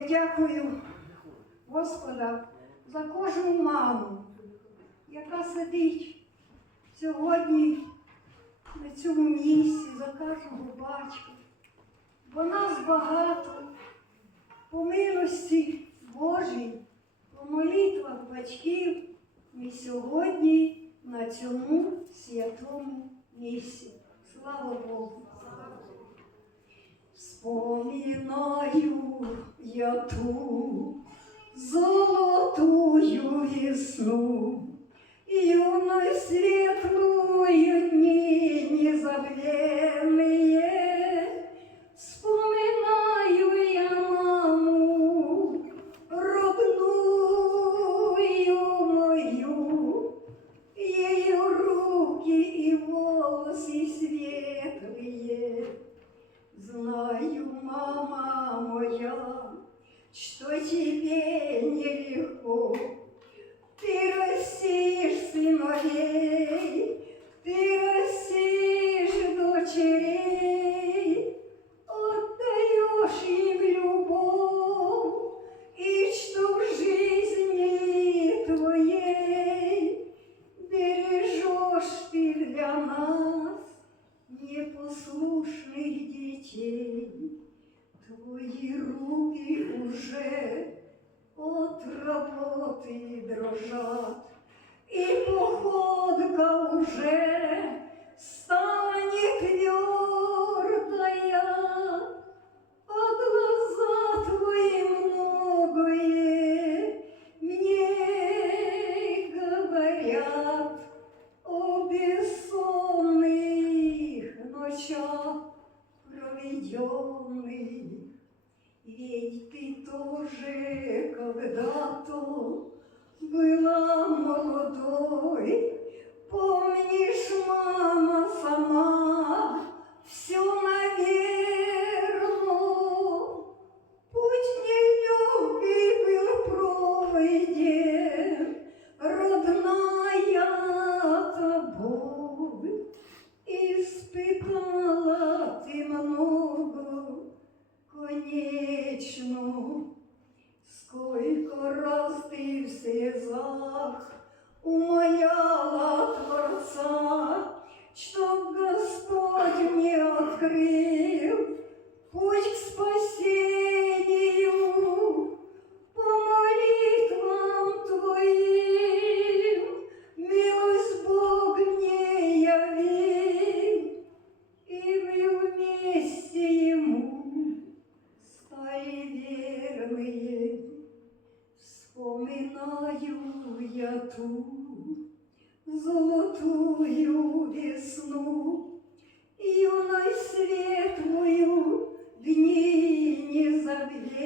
Дякую Господа за кожну маму, яка сидить сьогодні на цьому місці, за кожного батька. Бо нас багато по милості Божій, по молитвах батьків ми сьогодні на цьому святому місці. Слава Богу! Вспоминаю я ту золотую весну, юной светлую дни незабвенные. Нас непослушных детей. Твои руки уже от работы дрожат, и походка уже Ведь ты тоже когда-то была молодой. Слезах умоляла Творца, Чтоб Господь мне открыл путь к спасению. По молитвам Твоим милость Бог мне явил, И мы вместе Ему стали верные. Вспоминаю я ту золотую весну, Юной светлую дни незабвенные.